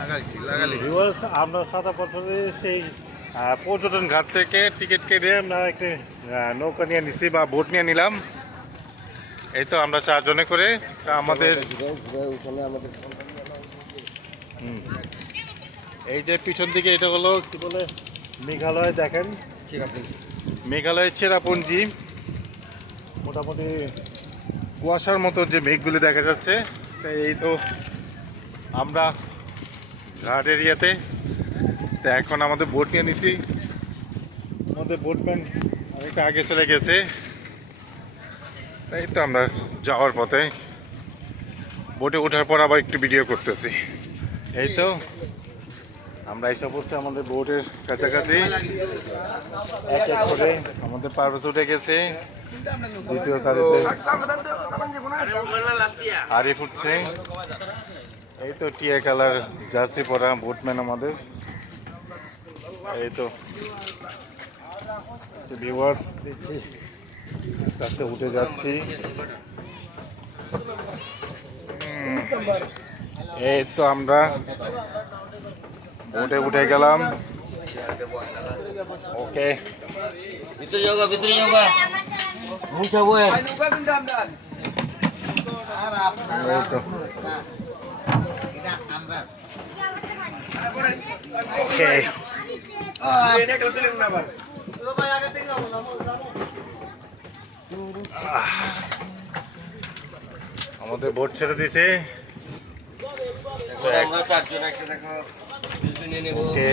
Viewers, আমরা সাদা পাথরে সেই পর্যটন ঘাট থেকে টিকিট কেটে আমরা একটা নৌকা নিয়ে নিছি বা বোট নিয়ে নিলাম। এই তো আমরা 4 জনে করে আমাদের এই যে পিছন দিকে এটা হলো কি বলে মেঘালয়। দেখেন মেঘালয়ের চেরাপুঞ্জি, মোটামুটি কুয়াশার মতো যে মেঘগুলি দেখা যাচ্ছে। এই তো আমরা ঘাট এরিয়াতে। তো এখন আমাদের বোট নিয়ে নিচ্ছি। আমাদের বোটম্যান অনেকটা আগে চলে গেছে। তাই তো আমরা যাওয়ার পথে বোটে ওঠার পর আবার একটু ভিডিও করতেছি। এই তো আমরা এসে পড়ছি আমাদের বোটের কাছাকাছি। এক এক করে আমাদের পারভেজ উঠে গেছে, দ্বিতীয় সারিতে আরিফ উঠছে। এই তো টিয়া কালার জার্সি পরা বোটম্যান আমাদের। এই তো ভিউয়ার্স দেখছি আস্তে আস্তে উঠে যাচ্ছি। এই তো আমরা বোটে উঠে গেলাম। ওকে, ভিতরে যাও, ভিতরে যাও। মুছা বয়ে এই তো ওকে। আমাদের বোট ছেড়ে দিছে। আমরা 4 জন একটা দেখো। ওকে।